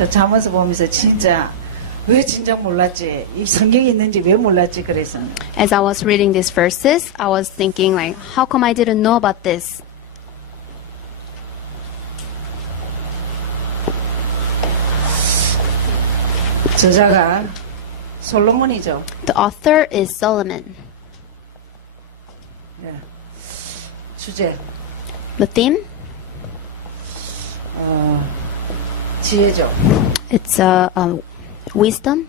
저 잠언서 보면서 진짜 왜 진짜 몰랐지? 이 성경이 있는지 왜 몰랐지? 그래서 As I was reading these verses, I was thinking like, how come I didn't know about this? 저자가 솔로몬이죠. The author is Solomon. 네. 주제 The theme, 지혜죠. it's wisdom.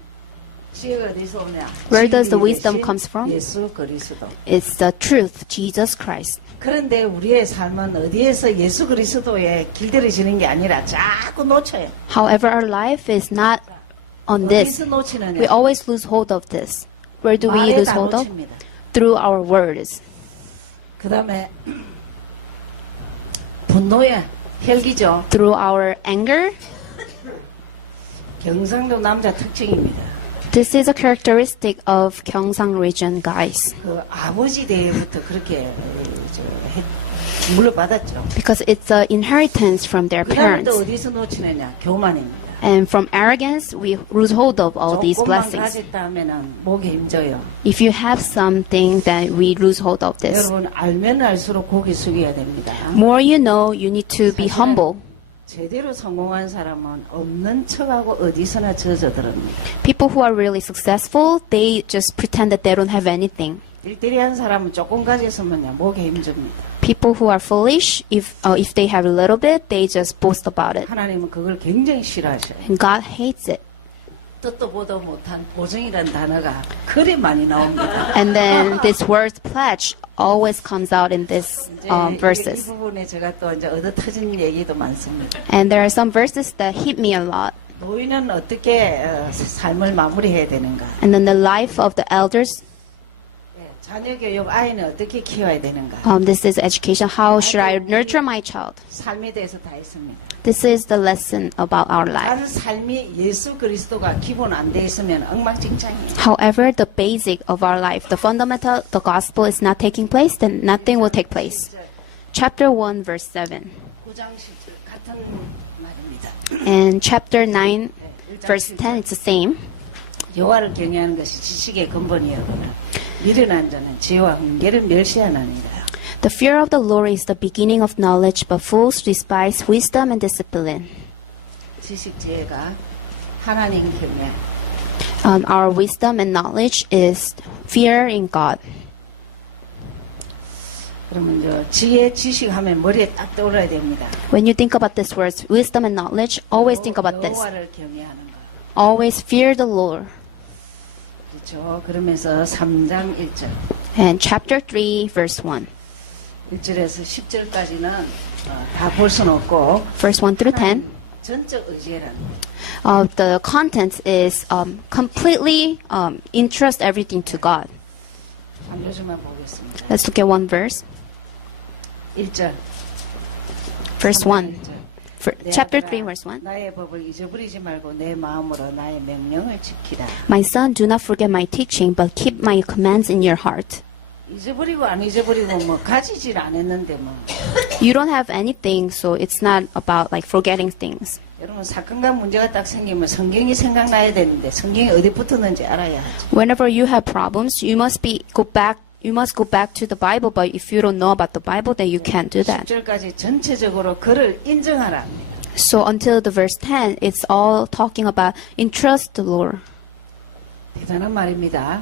지혜가 어디서 오냐? Where does the 지혜의 wisdom 대신 comes from? 예수 그리스도. It's the truth, Jesus Christ. 그런데 우리의 삶은 어디에서 예수 그리스도에 길들여지는 게 아니라 자꾸 놓쳐요. However, our life is not on this. 어디서 놓치느냐? We always lose hold of this. Where do we 말에 lose 다 hold of? 놓칩니다. Through our words. 그 다음에 분노의 혈기죠. Through our anger. 경상도 남자 특징입니다. This is a characteristic of Gyeongsang region guys. 그 아버지 대부터 그렇게 물려받았죠. Because it's an inheritance from their 그 다음에 또 parents. 어디서 놓치느냐? 교만입니다. And from arrogance, we lose hold of all these 조금만 blessings. 가졌다 하면은 목이 힘져요. If you have something, then we lose hold of this. 여러분 알면 알수록 고개 숙여야 됩니다. More you know, you need to be humble. 제대로 성공한 사람은 없는 척하고 어디서나 젖어들었습니다. People who are really successful, they just pretend that they don't have anything. 일대리한 사람은 조금 가졌으면요 목에 힘줍니다. People who are foolish, if they have a little bit, they just boast about it. 하나님은 그걸 굉장히 싫어하셔요. And God hates it. 뜻도 보도 못한 보증이라는 단어가 그리 많이 나옵니다. And then this word pledge always comes out in this 이제 이 verses. 부분에 제가 또 이제 얻어 터진 얘기도 많습니다. And there are some verses that hit me a lot. 노인은 어떻게 삶을 마무리해야 되는가? And then the life of the elders. 자녀 교육 아이는 어떻게 키워야 되는가? This is education. How should I nurture my child? 삶에 대해서 다 있습니다. This is the lesson about our life. 다른 삶이 예수 그리스도가 기본 안 돼 있으면 엉망진창이에요. However, the basic of our life, the fundamental, the gospel is not taking place, then nothing will take place. Chapter 1, verse 7. 9장 10절 같은 말입니다. And chapter 9, verse 10, it's the same. 여호와를 경외하는 것이 지식의 근본이었구나. 미련한 자는 지혜와 훈계를 멸시하나니라. The fear of the Lord is the beginning of knowledge, but fools despise wisdom and discipline. 지식 지혜가 하나님 경외. Our wisdom and knowledge is fear in God. 그러면 지혜 지식하면 머리에 딱 떠올라야 됩니다. When you think about these words, wisdom and knowledge, always think about this. 여호와를 경외하는 것. Always fear the Lord. 그렇죠. 그러면서 3장 1절. And chapter 3, verse 1. 1절에서 10절까지는 다 볼 수는 없고 Verse 1 through 10. 전적 의지라는 The content is completely entrust everything to God. 한 요즘만 보겠습니다. Let's look at one verse. 1절. Verse 1. Chapter 3, verse 1. 나의 법을 잊어버리지 말고 내 마음으로 나의 명령을 지키라. My son, do not forget my teaching, but keep my commands in your heart. 잊어버리고 안 잊어버리고 뭐 가지질 않았는데 뭐. You don't have anything, so it's not about like forgetting things. 여러분 사건과 문제가 딱 생기면 성경이 생각나야 되는데 성경이 어디 붙었는지 알아야 하죠. Whenever you have problems, you must go back to the Bible, but if you don't know about the Bible, then you can't do that. 10절까지 전체적으로 그를 인정하라. So until the verse 10, it's all talking about entrust the Lord. 대단한 말입니다.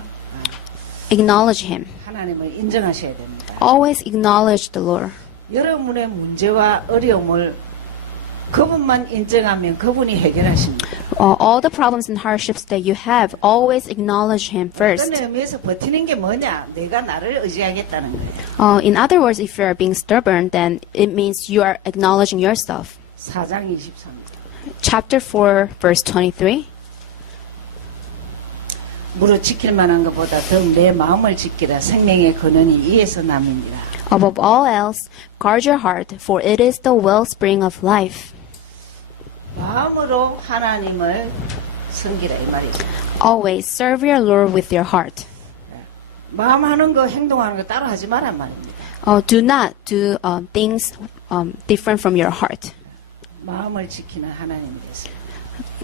Acknowledge Him. 하나님을 인정하셔야 됩니다. Always acknowledge the Lord. 여러분의 문제와 어려움을 그분만 인정하면 그분이 해결하십니다. All the problems and hardships that you have, always acknowledge Him first. 어떤 의미에서 버티는 게 뭐냐? 내가 나를 의지하겠다는 거예요. In other words, if you are being stubborn, then it means you are acknowledging yourself. 4장 23절. Chapter 4, verse 23. 무릇 지킬 만한 것보다 더욱 내 마음을 지키라. 생명의 근원이 이에서 남이니라. Above all else, guard your heart, for it is the wellspring of life. 마음으로 하나님을 섬기라 이 말이죠. Always serve your Lord with your heart. 마음 하는 거 행동하는 거 따로 하지 말란 말입니다. Do not do things different from your heart. 마음을 지키는 하나님께서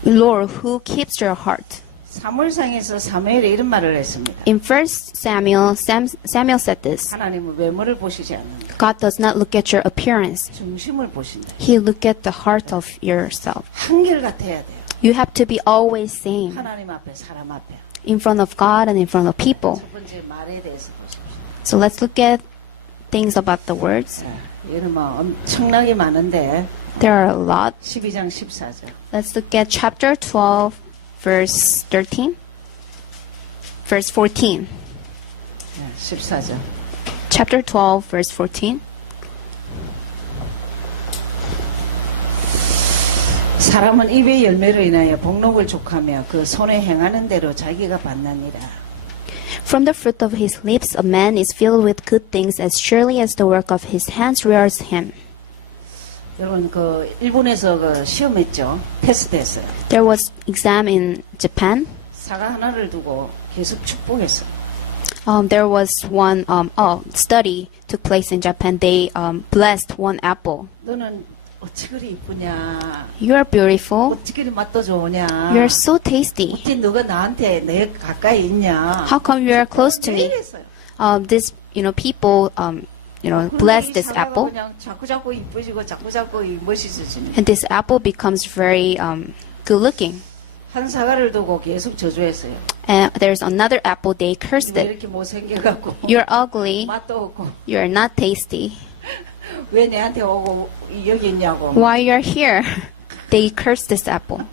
Lord, who keeps your heart? 사무엘상에서 사무엘이 이런 말을 했습니다. In 1 Samuel, Samuel said this. 하나님은 외모를 보시지 않는다. God does not look at your appearance. 중심을 보신다. He look at the heart of yourself. 한결같아야 돼요. You have to be always same 하나님 앞에, 사람 앞에. in front of God and in front of people. 첫 번째 말에 대해서 보십시오. So let's look at things about the words. 자, 얘는 뭐 엄청나게 많은데 There are a lot. 12장 14절. Let's look at chapter 12, verse 13. Verse 14. 14절. Chapter 12, verse 14. 사람은 입의 열매로 인하여 복록을 족하며 그 손에 행하는 대로 자기가 받느니라. From the fruit of his lips a man is filled with good things as surely as the work of his hands rears him. 여러분 그 일본에서 그 시험했죠. 테스트했어요. There was exam in Japan. 사과 하나를 두고 계속 축복했어요. There was one study took place in Japan. They blessed one apple. 너는 어찌 그리 이쁘냐. You are beautiful. 어찌 그리 맛도 좋으냐. You are so tasty. 어찌 너가 나한테 내 가까이 있냐. How come you are close to me? 이랬어요. This people bless this 사과가 apple, 그냥 자꾸자꾸 이뻐지고 자꾸자꾸 멋있어지네. and this apple becomes very good looking. 한 사과를 두고 계속 저주했어요. And there's another apple. They cursed 왜 it. 이렇게 못생겨갖고 You're ugly. 맛도 없고 You're not tasty. 왜 내한테 오고 여기 있냐고. Why you're here? They cursed this apple,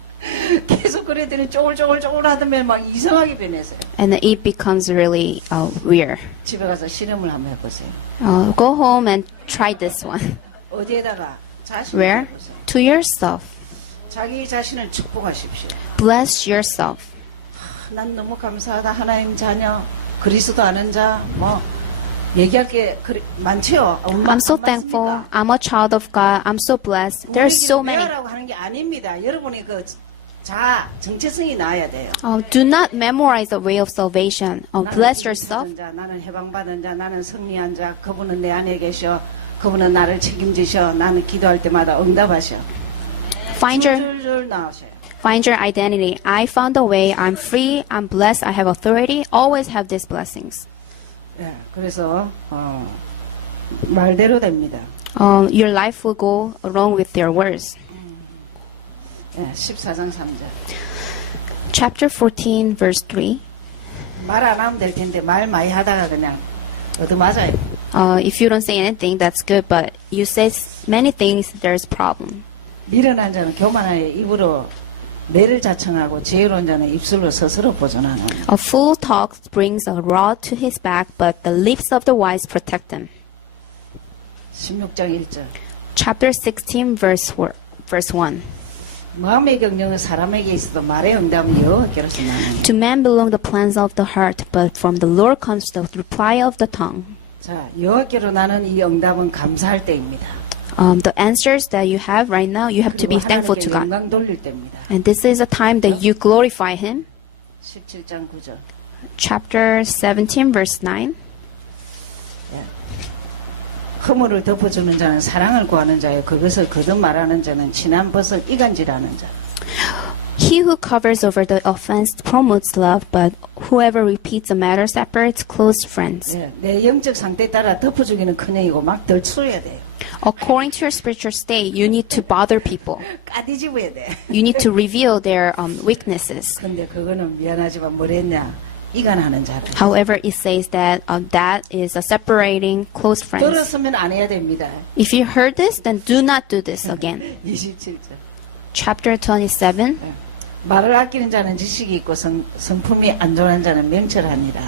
계속 그랬더니 쪼글쪼글 하더니 막 이상하게 변했어요. and it becomes really weird. 집에 가서 실험을 한번 해보세요. Go home and try this one. 어디에다가 자신을 Where? 해보세요. To yourself. 자기 자신을 축복하십시오. Bless yourself. 난 너무 감사하다. 하나님 자녀, 그리스도 아는 자, 뭐 얘기할 게 많죠. I'm so thankful. I'm a child of God. I'm so blessed. There's so many. 라고 하는 게 아닙니다. 여러분이 그 정체성이 나야 돼요. Do not memorize the way of salvation. Bless 나는 yourself. 받은 자, 나는 해방받은 자, 나는 승리한 자, 그분은 내 안에 계셔. 그분은 나를 책임지셔. 나는 기도할 때마다 응답하셔. 줄줄 나오셔요. Find your identity. I found a way. I'm free. I'm blessed. I have authority. Always have these blessings. 예, 그래서 말대로 됩니다. Your life will go along with your words. 예, 14장 3절. Chapter 14, verse 3. 말 안 하면 될 텐데 말 많이 하다가 그냥 얻어맞아요. If you don't say anything, that's good. But you say many things, there's problem. 미련한 자는 교만하여 입으로 매를 자청하고 지혜로운 자는 입술로 스스로 보존하는. A fool talks brings a rod to his back, but the lips of the wise protect them. 16장 1절. Chapter 16, verse 1. 마음의 경영은 사람에게 있어도 말의 응답은 여호와께로서 나는. To man belong the plans of the heart, but from the Lord comes the reply of the tongue. 자, 여호와께로 나는 이 응답은 감사할 때입니다. The answers that you have right now, you have to be thankful to God. 영광 돌릴 때입니다. And this is a time that you glorify Him. 17장 9절. Chapter 17, verse 9. 허물을 덮어주는 자는 사랑을 구하는 자요 그것을 거듭 말하는 자는 친한 벗을 이간질하는 자. He who covers over the offense promotes love, but whoever repeats a matter separates close friends. 예, 내 영적 상태에 따라 덮어주기는 커녕이고 막 덜쳐야 돼요. According to your spiritual state, you need to bother people. 까디집어야 돼. You need to reveal their weaknesses. 근데 그거는 미안하지만 뭐랬냐? 이간하는 자라. However, it says that that is a separating close friends. 들었으면 안 해야 됩니다. If you heard this, then do not do this again. 27절. Chapter 27. 말을 아끼는 자는 지식이 있고 성품이 안전한 자는 명철하니라.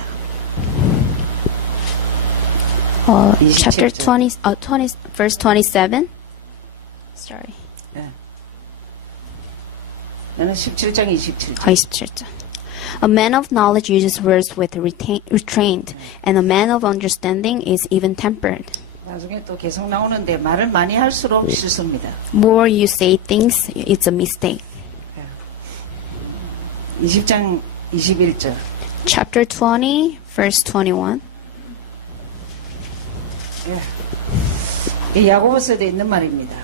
Chapter 20, verse 27. Sorry. 나는 17장 27절. 27절. A man of knowledge uses words with restraint, and a man of understanding is even-tempered. 나중에 또 계속 나오는데 말을 많이 할수록 실수입니다. More you say things, it's a mistake. 20장 21절. Chapter 20, verse 21. 이 야고보서에 있는 말입니다.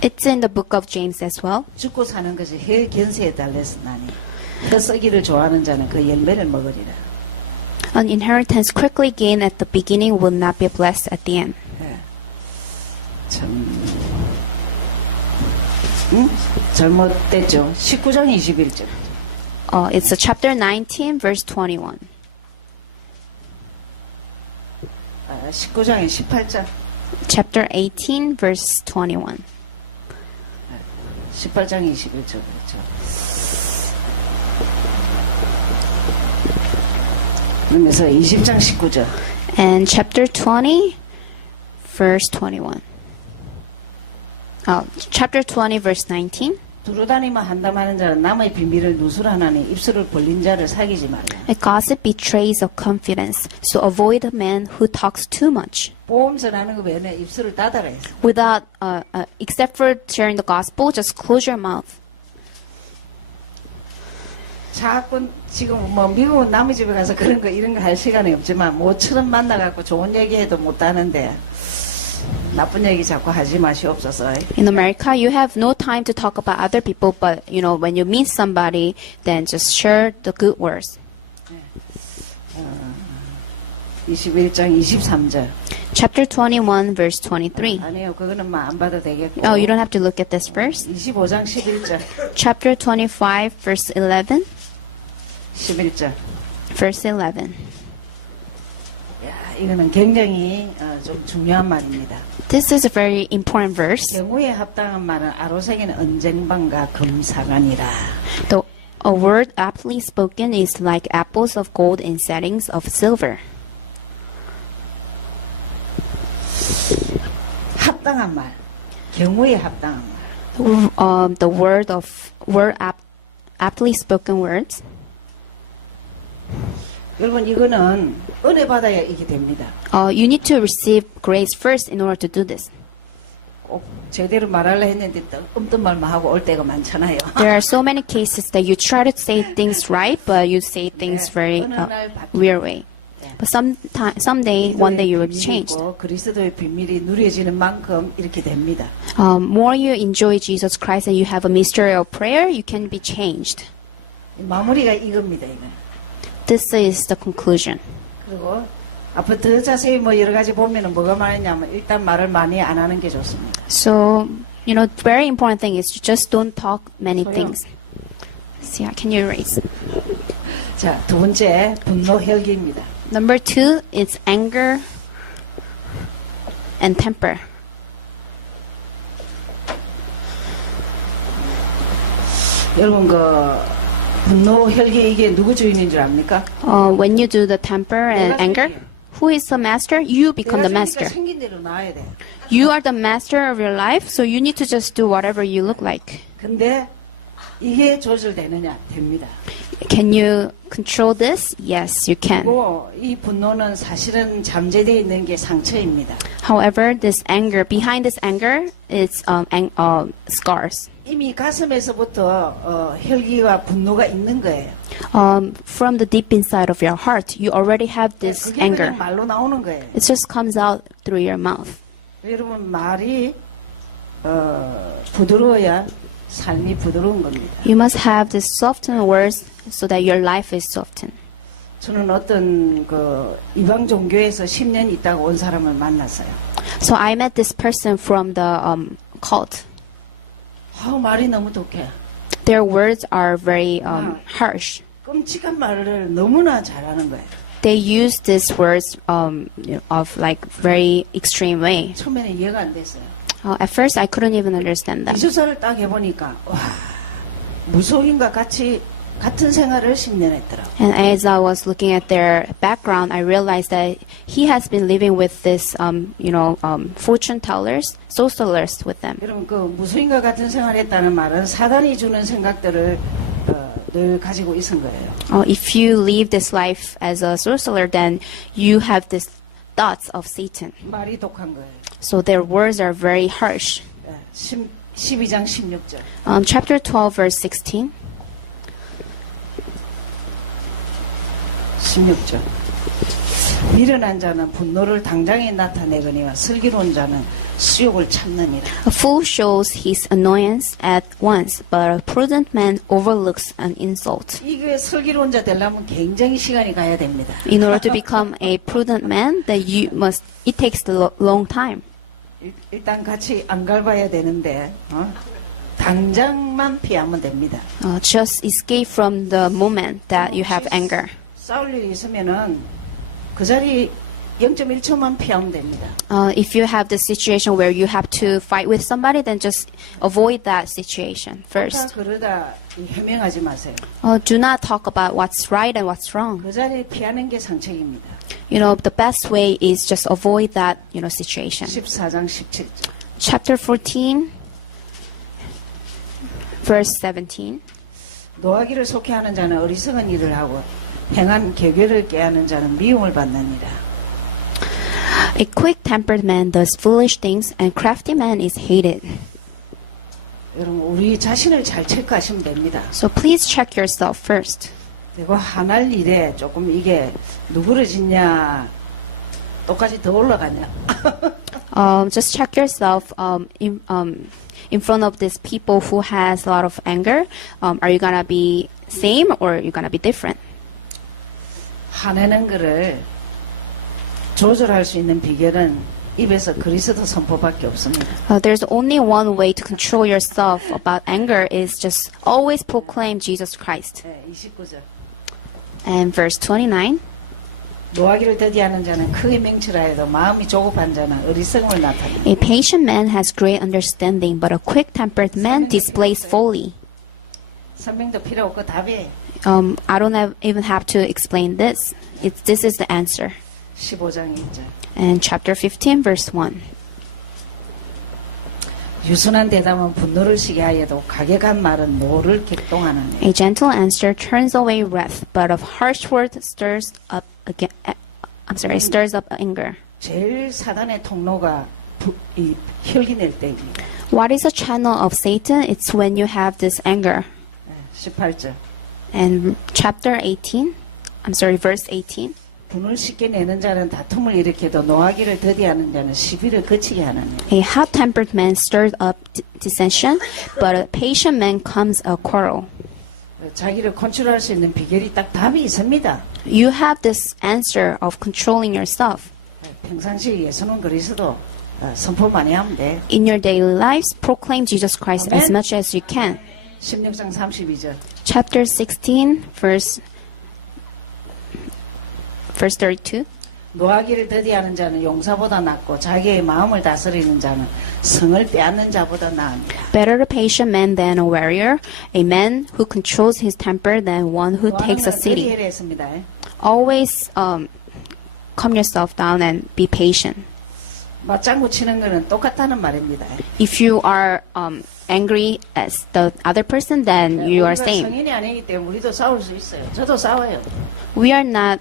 It's in the book of James as well. 죽고 사는 것이 혀 견세에 달려서 나니 혀 썩기를 좋아하는 자는 그 열매를 먹으리라. An inheritance quickly gained at the beginning will not be blessed at the end. 참 잘못됐죠. 19장 21절. It's chapter 19, verse 21. 19장에 18장. Chapter 18, verse 21. 18장 21절 그렇죠. 그러면서 20장 19절. And chapter 20, verse 21. Chapter 20, verse 19. 두루다니며 한담하는 자는 남의 비밀을 누설하나니 입술을 벌린 자를 사귀지 말라. A gossip betrays a confidence, so avoid a man who talks too much. 보험 전하는 거 외에 입술을 닫아라 했어. Without, except for sharing the gospel, just close your mouth. 자꾸 지금 뭐 미국은 남의 집에 가서 그런 거 이런 거 할 시간이 없지만 모처럼 만나갖고 좋은 얘기해도 못하는데 나쁜 얘기 자꾸 하지 마시옵소서. In America, you have no time to talk about other people, but when you meet somebody, then just share the good words. 21장 23절. Chapter 21, verse 23. 아니요, 그거는 뭐 안 봐도 되겠고. Oh, you don't have to look at this verse. 25장 11절. Chapter 25, verse 11. 11절. Verse 11. 야, 이거는 굉장히 좀 중요한 말입니다. This is a very important verse. 경우에 합당한 말은 아로새기는 언쟁방과 금사관이라. A word aptly spoken is like apples of gold in settings of silver. 합당한 말, 경우에 합당한 말. The word aptly spoken words. 여러분 이거는 은혜 받아야 이게 됩니다. You need to receive grace first in order to do this. 꼭 제대로 말하려 했는데 없던 말만 하고 올 때가 많잖아요. There are so many cases that you try to say things right, but you say things very weird way. But someday, one day you will be changed. 그리스도의 비밀이 누려지는 만큼 이렇게 됩니다. More you enjoy Jesus Christ and you have a mystery of prayer, you can be changed. 마무리가 이겁니다. 이건. This is the conclusion. 그리고 앞으로 더 자세히 뭐 여러 가지 보면은 뭐가 많으냐면 일단 말을 많이 안 하는 게 좋습니다. So, very important thing is you just don't talk many things. See, can you erase? 자, 두 번째 분노 혈기입니다. Number 2 is anger and temper. 여러분 그 분노 혈기 이게 누구 주인인 줄 압니까? When you do the temper and anger, who is the master? You become the master. 생긴 대로 나야 돼. You are the master of your life, so you need to just do whatever you look like. 근데 이게 조절되느냐? 됩니다. Can you control this? Yes, you can. 그리고 이 분노는 사실은 잠재되어 있는 게 상처입니다. However, behind this anger is scars. 이미 가슴에서부터 혈기와 분노가 있는 거예요. From the deep inside of your heart, you already have this 그게 anger. 그냥 말로 나오는 거예요. It just comes out through your mouth. 여러분 말이 부드러워야 삶이 부드러운 겁니다. You must have these softened words so that your life is softened. 저는 어떤 그 이방 종교에서 10년 있다가 온 사람을 만났어요. So I met this person from the cult. 말이 너무 독해. Their words are very harsh. 끔찍한 말을 너무나 잘하는 거예요. They use these words of like very extreme way. 처음에는 이해가 안 됐어요. At first, I couldn't even understand them. 이주사를 딱 해보니까 와 무속인과 같은 생활을 10년 했더라고. And as I was looking at their background, I realized that he has been living with this, fortune tellers, sorcerers with them. 여러분 그 무속인과 같은 생활했다는 말은 사단이 주는 생각들을 늘 가지고 있은 거예요. If you live this life as a sorcerer, then you have these thoughts of Satan. 말이 독한 거예요. So their words are very harsh. 12장 16절. Chapter 12, verse 16. 16절. 미련한 자는 분노를 당장에 나타내거니와 슬기로운 자는 수욕을 참느니라. A fool shows his annoyance at once, but a prudent man overlooks an insult. 이게 슬기로운 자 되려면 굉장히 시간이 가야 됩니다. In order to become a prudent man, it takes a long time. 일단 같이 안 갈봐야 되는데 당장만 피하면 됩니다. Just escape from the moment that you have anger. 싸울 일이 있으면은 그 자리 0.1초만 피하면 됩니다. If you have the situation where you have to fight with somebody, then just avoid that situation first. 그러다 해명하지 마세요. Do not talk about what's right and what's wrong. 그 자리 피하는 게 상책입니다. You know, the best way is just avoid that, situation. 14장 17절. Chapter 14, verse 17. 노하기를 속해하는 자는 어리석은 일을 하고 행한 계교를 깨하는 자는 미움을 받느니라. A quick-tempered man does foolish things, and crafty man is hated. 여러분 우리 자신을 잘 체크하시면 됩니다. So please check yourself first. 그리고 하날 일에 조금 이게 누그러지냐 똑같이 더 올라가냐. Just check yourself in front of these people who has a lot of anger. Are you gonna be same or are you gonna be different? 화내는 거를 조절할 수 있는 비결은 입에서 그리스도 선포밖에 없습니다. There's only one way to control yourself about anger is just always proclaim Jesus Christ. 네, 29절. And verse 29. 노하기를 더디하는 자는 크게 맹철하여도 마음이 조급한 자는 어리석음을 나타낸다. A patient man has great understanding, but a quick-tempered man displays folly. 설명도 필요 없고 답이 I don't even have to explain this. This is the answer. 15장 1절. And chapter 15, verse 1. 유순한 대답은 분노를 시게 하여도 가격한 말은 노를 격동하느니. A gentle answer turns away wrath, but a harsh word stirs up anger. 제일 사단의 통로가 혈기 낼 때입니다. What is a channel of Satan? It's when you have this anger. 18절. And chapter 18, verse 18. 분을 쉽게 내는 자는 다툼을 일으켜도 노하기를 더디하는 자는 시비를 거치게 하느니. A hot-tempered man stirs up dissension, but a patient man calms a quarrel. 자기를 컨트롤할 수 있는 비결이 딱 답이 있습니다. You have this answer of controlling yourself. 평상시 예수는 그리스도 선포 많이 하면 돼. In your daily lives, proclaim Jesus Christ as Amen. much as you can. 16장 32절. Chapter 16, verse 32. 노하기를 더디하는 자는 용사보다 낫고 자기의 마음을 다스리는 자는 성을 빼앗는 자보다 나으니라. Better a patient man than a warrior, a man who controls his temper than one who takes a city. 더디해야 했습니다. Always calm yourself down and be patient. 맞장구 치는 거는 똑같다는 말입니다. If you are angry as the other person, then you are 우리가 same. 성인이 아니기 때문에 우리도 싸울 수 있어요. 저도 싸워요. We are not,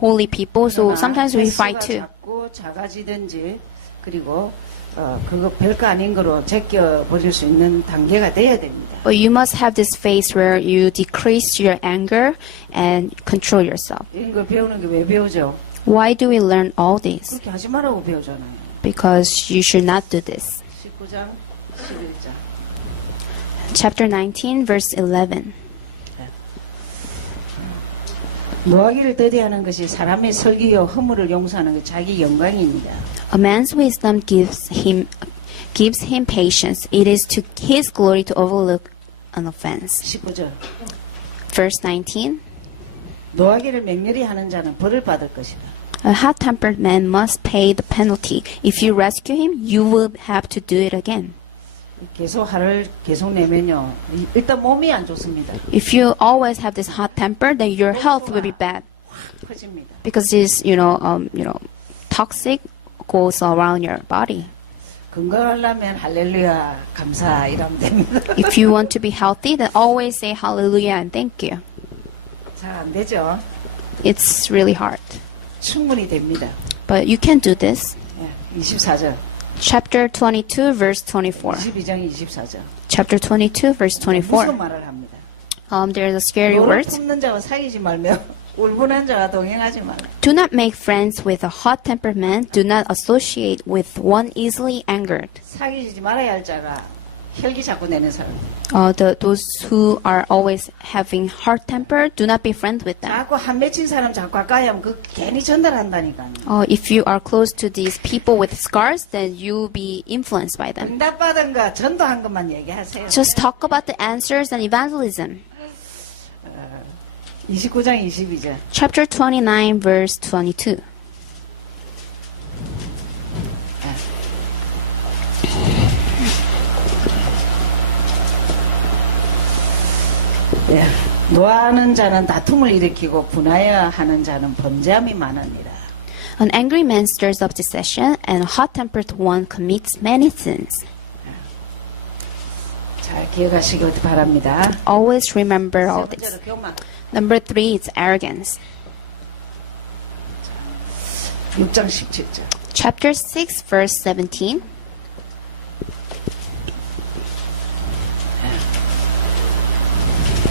holy people, so sometimes we fight too. 자꾸 작아지든지 그리고 그거 별거 아닌 거로 제껴 버릴 수 있는 단계가 돼야 됩니다. But you must have this phase where you decrease your anger and control yourself. 이런 걸 배우는 게 왜 배우죠? Why do we learn all this? 그렇게 하지 말라고 배우잖아요. Because you should not do this. 19장 11절. Chapter 19, verse 11. 노하기를 더디하는 것이 사람의 설기요 허물을 용서하는 게 자기 영광입니다. A man's wisdom gives him patience. It is to his glory to overlook an offense. 19절. Verse 19. 노하기를 맹렬히 하는 자는 벌을 받을 것이다. A hot-tempered man must pay the penalty. If you rescue him, you will have to do it again. 계속 화를 계속 내면요. 일단 몸이 안 좋습니다. If you always have this hot temper, then your health will be bad 커집니다. because this, toxic goes around your body. 건강하려면 할렐루야 감사 이러면 됩니다. If you want to be healthy, then always say hallelujah and thank you. 잘 안 되죠. It's really hard. 충분히 됩니다. But you can do this. 24절. Chapter 22, verse 24. 22장 24절. Chapter 22, verse 무슨 24. 말을 합니다. There's a scary 너를 word. 품는 자와 사귀지 말며 울분한 자와 동행하지 말라. Do not make friends with a hot temperament. Do not associate with one easily angered. 사귀지 말아야 할 자가 혈기 자꾸 내는 사람. Those who are always having hot temper, do not be friends with them. 자꾸 한 맺힌 사람 자꾸 가까이 하면 그 괜히 전달한다니까. If you are close to these people with scars, then you will be influenced by them. 응답받은 거 전도한 것만 얘기하세요. Just talk about the answers and evangelism. 29장 22절. Chapter 29, verse 22. 예. 노하는 자는 다툼을 일으키고 분하여 하는 자는 번제함이 많으니라. An angry man stirs up dissension, and a hot-tempered one commits many sins. 잘 기억하시길 바랍니다. Always remember all 세 this. 번째로 교만. Number 3 is arrogance. 6장 17절. Chapter 6, verse 17.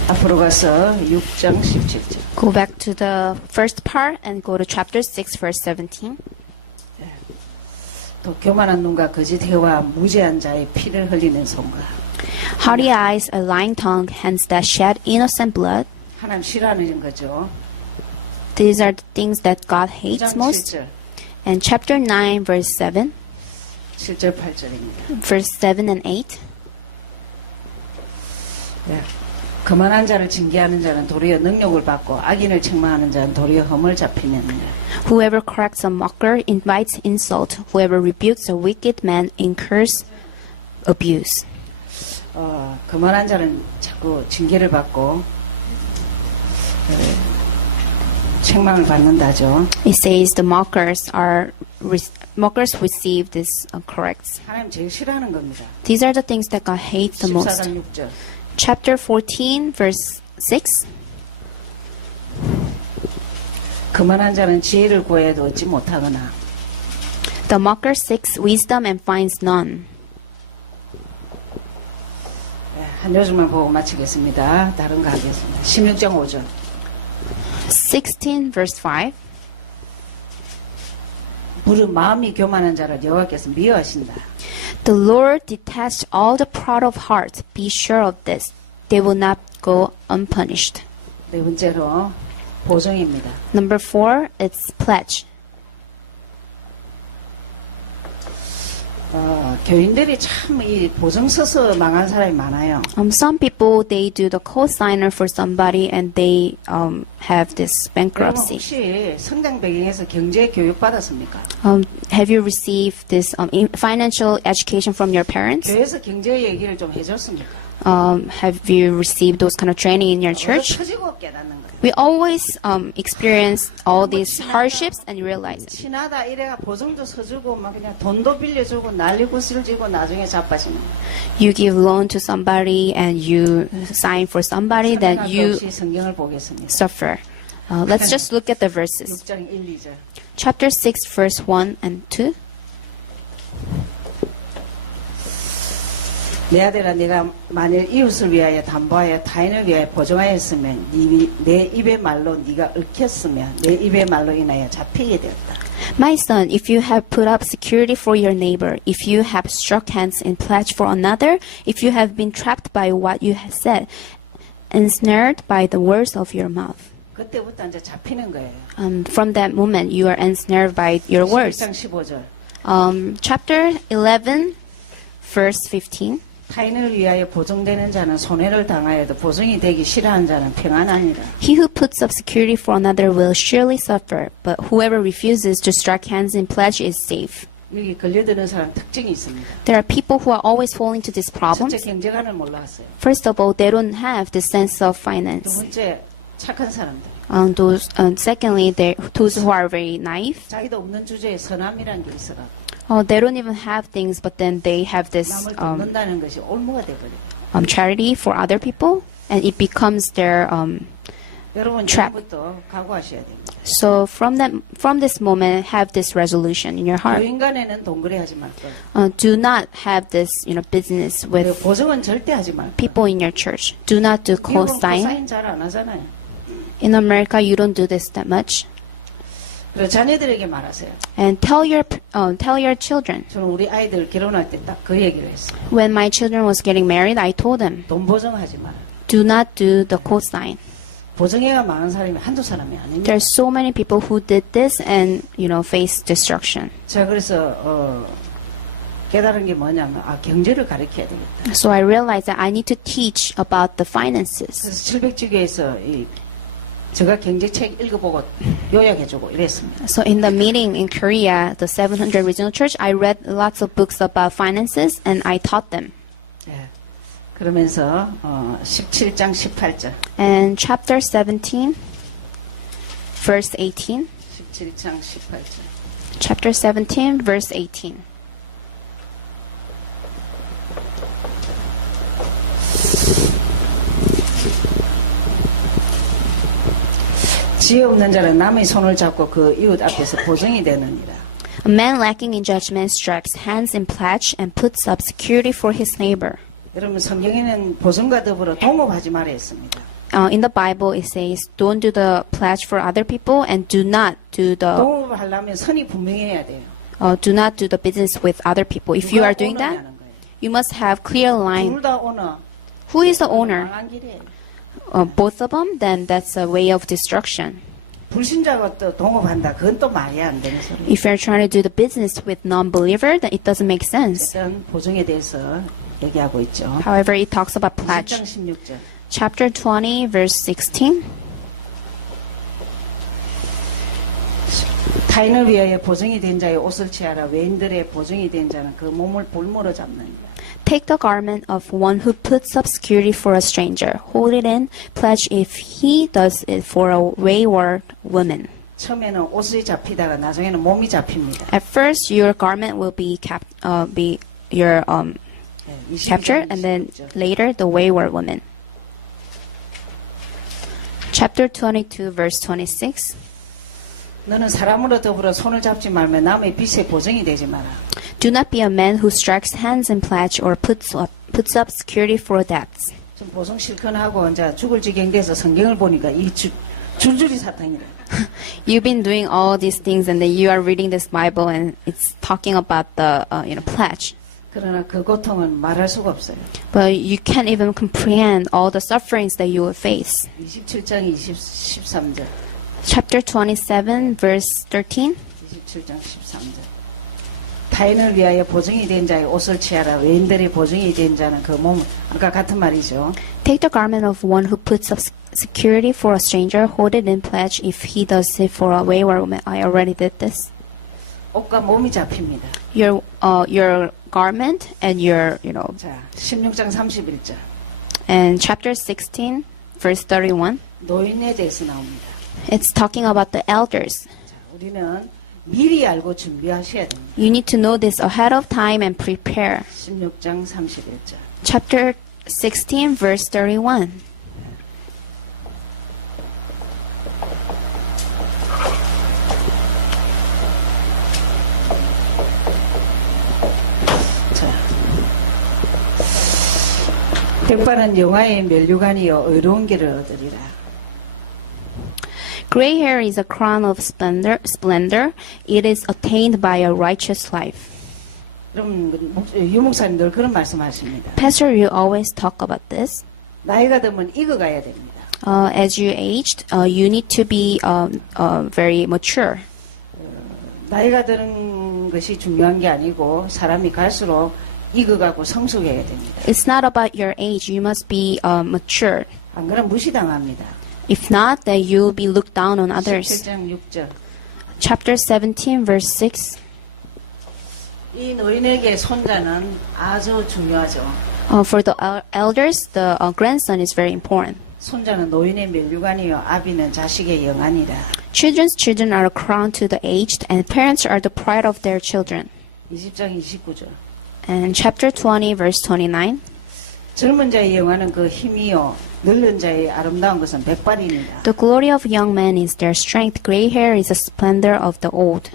앞으로 가서 6장 17절. Go back to the first part and go to chapter 6, verse 17. 또 교만한 눈과 거짓 혀와 무죄한 자의 피를 흘리는 손과 Haughty eyes, a lying tongue, hands that shed innocent blood. 하나님 싫어하는 거죠. These are the things that God 9장 hates most. 7절. And chapter 9, verse 7, 7절 8절입니다. verse 7 and 8. 네. 거만한 자를 징계하는 자는 도리어 능력을 받고 악인을 책망하는 자는 도리어 험을 잡히느니라. Whoever corrects a mocker invites insult. Whoever rebukes a wicked man incurs abuse. 거만한 자는 자꾸 징계를 받고 책망을 받는다죠. It says the mockers receive this corrects. 하나님 제일 싫어하는 겁니다. These are the things that God hates the most. 14장 6절. Chapter 14, verse 6. 거만한 자는 지혜를 구해도 얻지 못하거나 The mocker seeks wisdom and finds none. 한 요즘만 보고 마치겠습니다. 다른 거 하겠습니다. 16장 5절. 16, verse 5. 무릇 마음이 교만한 자를 여호와께서 미워하신다. The Lord detests all the proud of heart. Be sure of this. They will not go unpunished. 네 번째로 보증입니다. Number 4, it's pledge. 교인들이 참 이 보증 서서 망한 사람이 많아요. Some people, they do the co-signer for somebody and they have this 여러분 bankruptcy. 혹시 성장 배경에서 경제 교육 받았습니까? Have you received this financial education from your parents? 교회에서 경제 얘기를 좀 해줬습니까? Have you received those kind of training in your church? 터지고 깨닫는 거예요. We always experience all these hardships and realize it. 친하다 이래가 보증도 서주고 막 그냥 돈도 빌려주고 난리고 쓸지고 나중에 자빠지는 거예요. You give loan to somebody and you sign for somebody, then you 없이 성경을 보겠습니다. suffer. Let's just look at the verses. 6장 1, 2절. Chapter 6, verse 1 and 2. 내 아들아 네가 만일 이웃을 위하여 담보하여 타인을 위하여 보증하였으면 내 입의 말로 네가 얽혔으면 내 입의 말로 인하여 잡히게 되었다. My son, if you have put up security for your neighbor, if you have struck hands in pledge for another, if you have been trapped by what you have said, ensnared by the words of your mouth. 그때부터 이제 잡히는 거예요. From that moment, you are ensnared by your words. 11장 15절. Chapter 11, verse 15. 타인을 위하여 보증되는 자는 손해를 당하여도 보증이 되기 싫어하는 자는 평안하니라. He who puts up security for another will surely suffer, but whoever refuses to strike hands in pledge is safe. 여기 걸려드는 사람 특징이 있습니다. There are people who are always falling to these 첫째 problems. 경제관을 몰랐어요. First of all, they don't have the sense of 두 finance. 번째 착한 사람들. Secondly, those who are very naive. 자기도 없는 주제에 선함이라는 게 있어라. They don't even have things, but then they have this 남을 돕는다는 것이 올무가 돼버려요. charity for other people, and it becomes their 여러분 trap. 지금부터 각오하셔야 됩니다. So from this moment, have this resolution in your heart. 교인 간에는 동거래하지 말 거예요. Do not have this, business 그리고 with 보증은 절대 하지 말 거예요. people in your church. Do not do 미국은 co-sign. 코사인 잘 안 하잖아요. In America, you don't do this that much. 그리고 자녀들에게 말하세요. And tell your children. 저는 우리 아이들 결혼할 때 딱 그 얘기를 했어요. When my children was getting married, I told them, 돈 보증하지 마라. do not do the cosign. 보증해가 망한 사람이 한두 사람이 아닙니다. There's so many people who did this and, face destruction. 제가 그래서 깨달은 게 뭐냐면 경제를 가르쳐야 되겠다. So I realized that I need to teach about the finances. 그래서 700주교에서 제가 경제책 읽어보고 요약해주고 이랬습니다. So in the meeting in Korea, the 700 Regional Church, I read lots of books about finances and I taught them. 예. 그러면서 17장 18절 And chapter 17, verse 18. 17장 18절 Chapter 17, verse 18. 지혜 없는 자는 남의 손을 잡고 그 이웃 앞에서 보증이 되느니라. A man lacking in judgment strikes hands in pledge and puts up security for his neighbor. 여러분 성경에는 보증과 더불어 동업하지 말아 했습니다. In the Bible, it says, don't do the pledge for other people and do not do 동업을 하려면 선이 분명해야 돼요. the business with other people. If you 누가 are doing that, 오너냐는 거예요. you must have clear line. 둘 다 오너. Who is the owner? 망한 길이에요. Both of them, then that's a way of destruction. 불신자가 또 동업한다. 그건 또 말이 안 되는 소리예요. If you're trying to do the business with non-believer, then it doesn't make sense. 일단 보증에 대해서 얘기하고 있죠. However, it talks about pledge. 10장 16절. Chapter 20, verse 16. 타인을 위하여 보증이 된 자의 옷을 취하라. 외인들의 보증이 된 자는 그 몸을 볼모로 잡느니라. Take the garment of one who puts up security for a stranger. Hold it in pledge if he does it for a wayward woman. 처음에는 옷이 잡히다가 나중에는 몸이 잡힙니다. At first, your garment will be captured, and then later, the wayward woman. Chapter 22, verse 26. 너는 사람으로 더불어 손을 잡지 말며 남의 빚에 보증이 되지 마라. Do not be a man who strikes hands in pledge or puts up security for debts. 좀 보증 실컷하고 이제 죽을 지경 돼서 성경을 보니까 이 줄줄이 사탕이래. You've been doing all these things, and then you are reading this Bible, and it's talking about the pledge. 그러나 그 고통은 말할 수가 없어요. But you can't even comprehend all the sufferings that you will face. 27장 13절. Chapter 27, verse 13. 27장 13절. 타인을 위하여 보증이 된 자의 옷을 취하라. 외인들의 보증이 된 자는 그 몸, 아까 같은 말이죠. Take the garment of one who puts up security for a stranger, hold it in pledge if he does it for a wayward woman. I already did this. 옷과 몸이 잡힙니다. Your garment and your, 자, 16장 31절. and chapter 16, verse 31. 노인에 대해서 나옵니다. It's talking about the elders. 자, 우리는 미리 알고 준비하셔야 됩니다. You need to know this ahead of time and prepare. 16장 31절. Chapter 16, verse 31. 자, 백발은 영화의 면류관이요 의로운 길을 얻으리라. Gray hair is a crown of splendor. It is attained by a righteous life. 그럼 유목사님 늘 그런 말씀하십니다. Pastor, you always talk about this. 나이가 들면 익어가야 됩니다. As you aged, you need to be very mature. 나이가 드는 것이 중요한 게 아니고 사람이 갈수록 익어가고 성숙해야 됩니다. It's not about your age. You must be mature. 안 그러면 무시당합니다. If not, then you will be looked down on others. 17장 6절. Chapter 17, verse 6. 이 노인에게 손자는 아주 중요하죠. For the elders, the grandson is very important. 손자는 노인의 면류관이요 아비는 자식의 영안이라. Children's children are a crown to the aged, and parents are the pride of their children. 20장 29절. And chapter 20, verse 29. 젊은 자의 영화는 그 힘이요 늙은 자의 아름다운 것은 백발이니라. The glory of young men is their strength. Gray hair is the splendor of the old.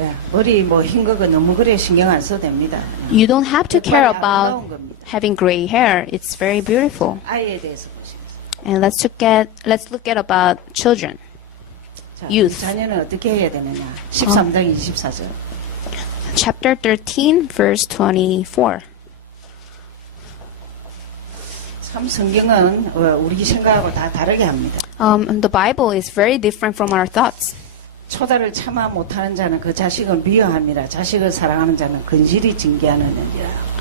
예, 머리 흰 거가 너무 그래 신경 안 써도 됩니다. You don't have to care 백발이 about 아름다운 겁니다. having gray hair. It's very beautiful. 아이에 대해서 보시겠습니다. And let's look at about children. 자, Youth. 자녀는 어떻게 해야 되느냐? 13장 24절. Chapter 13, verse 24. 참 성경은 우리 생각하고 다 다르게 합니다. The Bible is very different from our thoughts. 초다를 참아 못하는 자는 그 자식을 미워함이라. 자식을 사랑하는 자는 근실히 징계하느니라.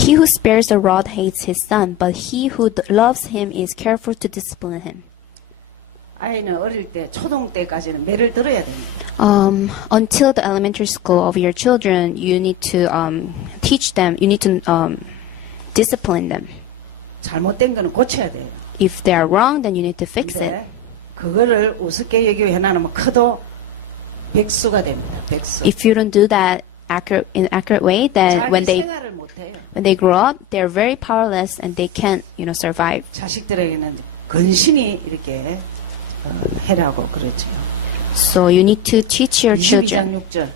He who spares the rod hates his son, but he who loves him is careful to discipline him. 아이는 어릴 때 초등 때까지는 매를 들어야 됩니다. Until the elementary school of your children, you need to teach them. You need to discipline them. 잘못된 거는 고쳐야 돼요. If they are wrong, then you need to fix it. 근데 그거를 우습게 여기고 해놔놓으면 커도 백수가 됩니다. 백수. If you don't do that in an accurate way, then 자기 when 생활을 못해요. they grow up, they're very powerless and they can't, survive. 자식들에게는 근신이 이렇게 해라고 그러죠. So you need to teach your 22장 children. 6절.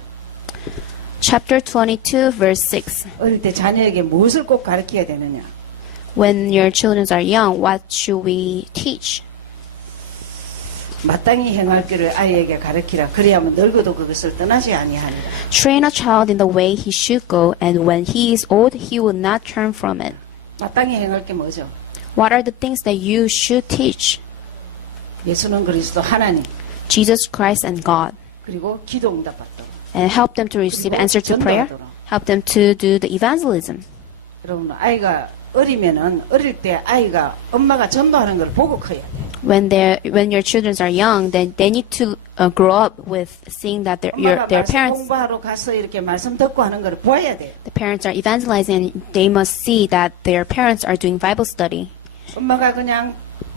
Chapter 22, verse 6. 어릴 때 자녀에게 무엇을 꼭 가르쳐야 되느냐? When your children are young, what should we teach? 마땅히 행할 길을 아이에게 가르치라. 그리하면 늙어도 그것을 떠나지 아니하니라. Train a child in the way he should go, and when he is old, he will not turn from it. 마땅히 행할 게 뭐죠? What are the things that you should teach? 예수는 그리스도 하나님, Jesus Christ and God. 그리고 기도 응답 받도록. And help them to receive answer to prayer. Help them to do the evangelism. 여러분, 아이가 어리면은 어릴 때 아이가 엄마가 전도하는 걸 보고 커야 돼. When your children are young, then they need to grow up with seeing that 엄마가 their 말씀 parents 공부하러 가서 이렇게 말씀 듣고 하는 걸 보아야 돼. the parents are evangelizing, and they must see that their parents are doing Bible study. 엄마가 그냥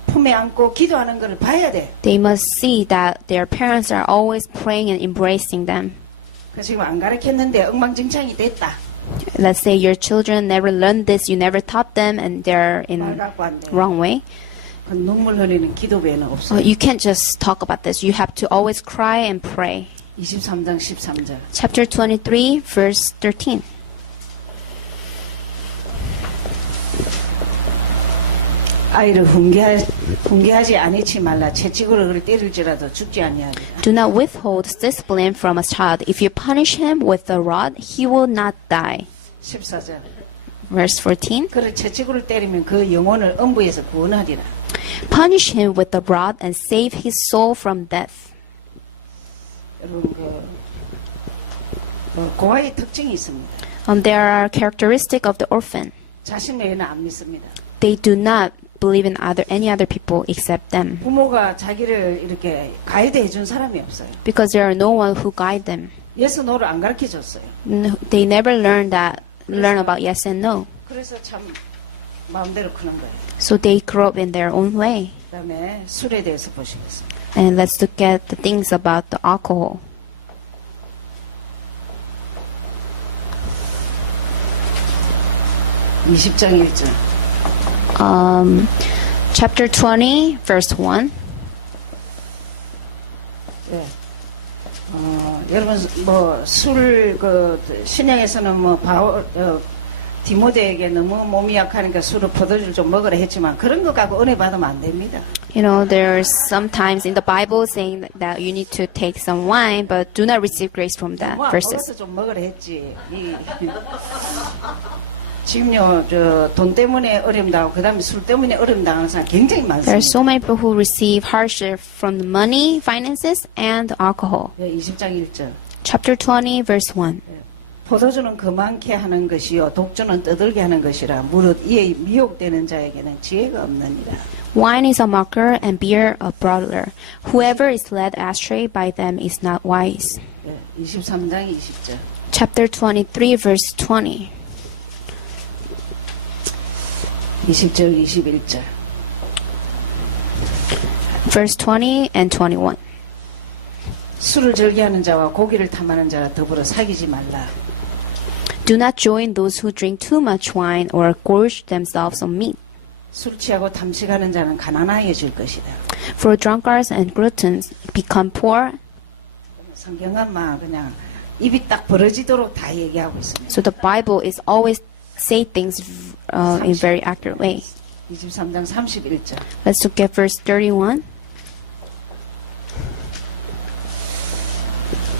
품에 안고 기도하는 걸 봐야 돼. They must see that their parents are always praying and embracing them. 그 지금 안 가르쳤는데 엉망진창이 됐다. Let's say your children never learned this, you never taught them, and they're 말 in 갖고 안 돼. wrong way. 그 눈물 흘리는 기도 외에는 없어. You can't just talk about this. You have to always cry and pray. 23장 13절. Chapter 23, verse 13. 아이를 훈계하지 아니치 말라. 채찍으로 그를 때릴지라도 죽지 아니하리라. Do not withhold discipline from a child. If you punish him with a rod, he will not die. 14절. Verse 14. 그를 채찍으로 때리면 그 영혼을 음부에서 구원하리라. Punish him with a rod and save his soul from death. 여러분 고아의 특징이 있습니다. There are characteristics of the orphan. 자신 외에는 안 믿습니다. They do not believe in any other people except them. 부모가 자기를 이렇게 가이드해 준 사람이 없어요. Because there are no one who guide them. 예스 노를 안 가르쳐 줬어요. They never learn about yes and no. 그래서 참 마음대로 크는 거예요. So they grow up in their own way. 그다음에 술에 대해서 보시겠습니다. And let's look at the things about the alcohol. (20장 1절) Chapter 20, verse 1. 예. 여러분 술 신약에서는 디모데에게 너무 몸이 약하니까 술을 포도주를 좀 먹으라 했지만 그런 거 갖고 은혜 받으면 안 됩니다. There's sometimes in the Bible saying that you need to take some wine, but do not receive grace from that verses. 먹어서 좀 먹으라 했지. 지금요 돈 때문에 어려움 당하고 그다음에 술 때문에 어려움 당하는 사람 굉장히 There are so 많습니다. many people who receive hardship from the money, finances, and alcohol. 예, 20장 1절. Chapter 20, verse 1. 포도주는 거만케 하는 것이요 독주는 떠들게 하는 것이라 무릇 이에 미혹되는 자에게는 지혜가 없느니라. Wine is a mocker and beer a brawler. Whoever is led astray by them is not wise. 예, 23장 20절. Chapter 23, verse 20. 20절 21절. Verse 20 and 21. 술을 즐겨하는 자와 고기를 탐하는 자와 더불어 사귀지 말라. Do not join those who drink too much wine or gorge themselves on meat. 술 취하고 탐식하는 자는 가난해질 것이다. For drunkards and gluttons become poor. 성경은 막 그냥 입이 딱 벌어지도록 다 얘기하고 있습니다. So the Bible is always say things in very accurate way. 23장 31절. Let's look at verse 31.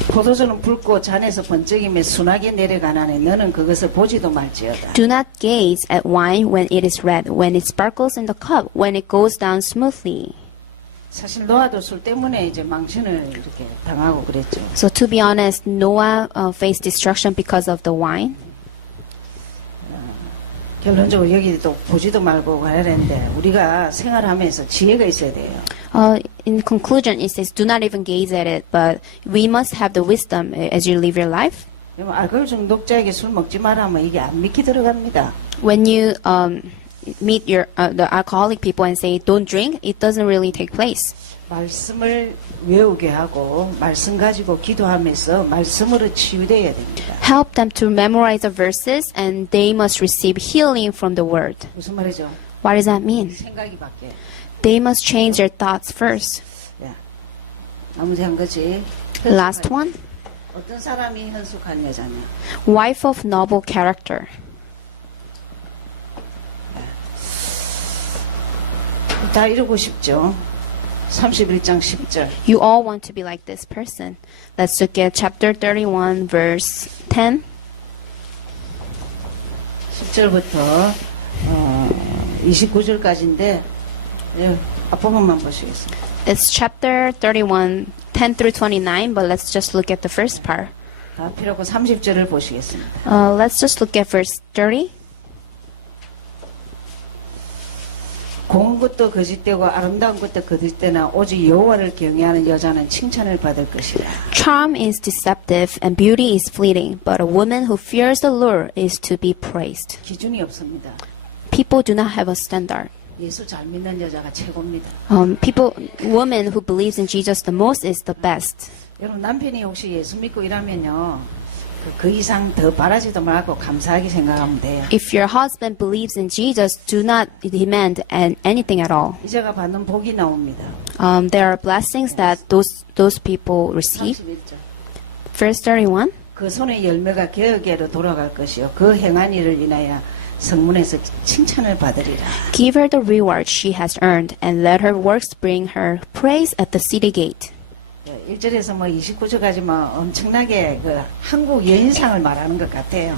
포도주는 붉고 잔에서 번쩍이며 순하게 내려가나니 너는 그것을 보지도 말지어다. Do not gaze at wine when it is red, when it sparkles in the cup, when it goes down smoothly. 사실 노아도 술 때문에 이제 망신을 이렇게 당하고 그랬죠. So to be honest, Noah faced destruction because of the wine. 결론적으로 여기도 보지도 말고 가야 되는데 우리가 생활하면서 지혜가 있어야 돼요. In conclusion, it says, do not even gaze at it, but we must have the wisdom as you live your life. 알코올 중독자에게 술 먹지 말라면 이게 안 믿기 들어갑니다. When you meet the alcoholic people and say, don't drink, it doesn't really take place. 말씀을 외우게 하고 말씀 가지고 기도하면서 말씀으로 치유돼야 됩니다. Help them to memorize the verses, and they must receive healing from the word. 무슨 말이죠? What does that mean? 생각이 바뀌어요. They must change their thoughts first. 나머지 한 거지. Last one. 어떤 사람이 현숙한 여자냐? Wife of noble character. 다 이루고 싶죠. 31장 10절. You all want to be like this person. Let's look at chapter 31, verse 10. 10절부터 29절까지인데 앞부분만 보시겠습니다. It's chapter 31, 10 through 29, but let's just look at the first part. 다 필요 없고 30절을 보시겠습니다. Let's just look at verse 30. 고운 것도 거짓되고 아름다운 것도 거짓되나 오직 여호와를 경외하는 여자는 칭찬을 받을 것이라. Charm is deceptive and beauty is fleeting, but a woman who fears the Lord is to be praised. 기준이 없습니다. People do not have a standard. 예수 잘 믿는 여자가 최고입니다. Woman who believes in Jesus the most is the best. 여러분 남편이 혹시 예수 믿고 일하면요. 그 이상 더 바라지도 말고 감사하게 생각하면 돼요. If your husband believes in Jesus, do not demand anything at all. 이제가 받는 복이 나옵니다. There are blessings that those people receive. 31절. Verse 31. 그 손의 열매가 개혁에로 돌아갈 것이요. 그 행한 일을 인하여 성문에서 칭찬을 받으리라. Give her the reward she has earned, and let her works bring her praise at the city gate. 1절에서 뭐 29절까지 뭐 엄청나게 그 한국 여인상을 말하는 것 같아요.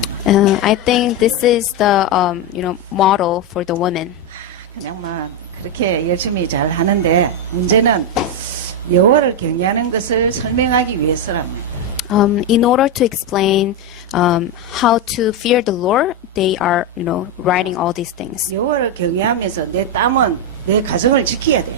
I think this is the model for the women. 그냥 막 그렇게 열심히 잘 하는데 문제는 여호와를 경외하는 것을 설명하기 위해서랍니다. In order to explain how to fear the Lord, they are writing all these things. 여호와를 경외하면서 내 땀은 내 가정을 지켜야 돼.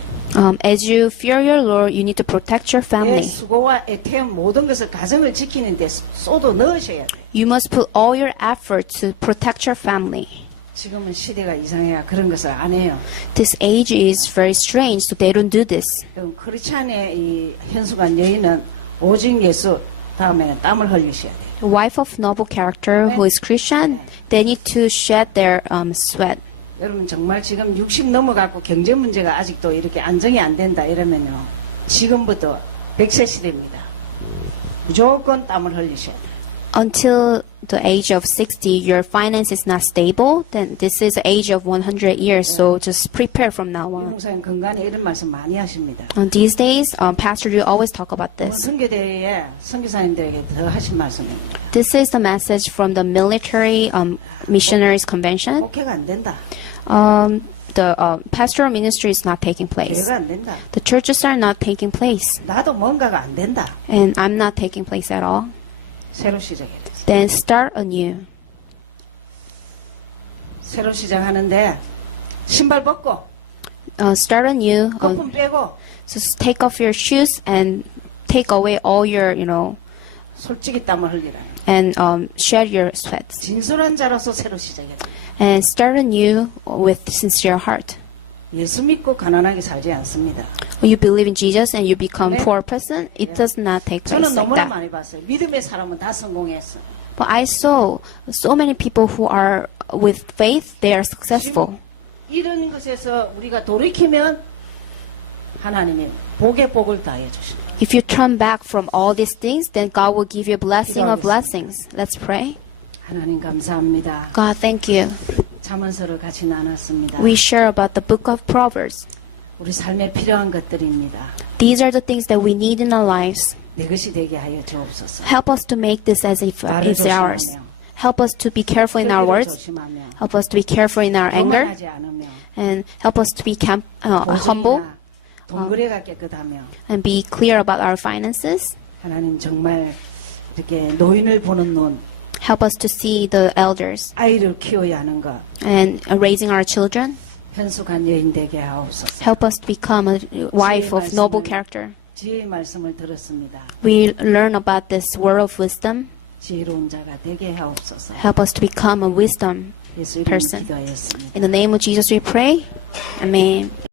As you fear your Lord, you need to protect your 내 family. 수고와 애태움 모든 것을 가정을 지키는데 쏟아 넣으셔야 돼. You must put all your effort to protect your family. 지금은 시대가 이상해야 그런 것을 안 해요. This age is very strange, so they don't do this. 그럼 크리스찬의 이 현숙한 여인은 오직 예수 다음에는 땀을 흘리셔야 돼. The wife of noble character who is Christian, they need to shed their sweat. 여러분 정말 지금 60 넘어갖고 경제 문제가 아직도 이렇게 안정이 안 된다 이러면요. 지금부터 100세 시대입니다. 무조건 땀을 흘리셔야 돼요. Until the age of 60, your finance is not stable, then this is the age of 100 years, so just prepare from now 이 on. 목사님 건강에 이런 말씀 많이 하십니다. These days, Pastor, you always talk about this. 선교대회에 선교사님들에게 더 하신 말씀입니다. This is the message from the military missionaries convention. 목회가 안 된다. The pastoral ministry is not taking place. 교회가 안 된다. The churches are not taking place, 나도 뭔가가 안 된다. and I'm not taking place at all. 새로 시작해야 돼. Then start anew. 새로 시작하는데 신발 벗고 Start anew. 거품 빼고 So take off your shoes and take away all your, 솔직히 땀을 흘리라. and shed your sweats. 진솔한 자로서 새로 시작해야 돼. And start anew with sincere heart. 예수 믿고 가난하게 살지 않습니다. When you believe in Jesus and you become 네. poor person, it does not take place 저는 like 너무나 that. 많이 봤어요. 믿음의 사람은 다 성공했어. But I saw so many people who are with faith, they are successful. 이런 것에서 우리가 돌이키면 하나님이 복의 복을 다해 주신다. If you turn back from all these things, then God will give you a blessing of blessings. Let's pray. 하나님 감사합니다. God, thank you. 잠언서를 같이 나눴습니다. We share about the book of Proverbs. 우리 삶에 필요한 것들입니다. These are the things that we need in our lives. 내 것이 되게 하여 주옵소서. Help us to make this as if 말을 it's ours. 조심하며, Help us to be careful in our 혈기를 words. 조심하며, Help us to be careful in our anger. 교만하지 않으며, And help us to be humble 보증이나 동거래가 깨끗하며, and be clear about our finances. 하나님 정말 이렇게 노인을 보는 눈, Help us to see the elders 아이를 키워야 하는 것, and raising our children. 현숙한 여인 되게 하옵소서. Help us to become a wife of noble character. 지혜의 말씀을 들었습니다. We learn about this word of wisdom. 지혜로운 자가 되게 하옵소서. Help us to become a wisdom 예수 이름으로 person. 기도하였습니다. In the name of Jesus we pray. Amen.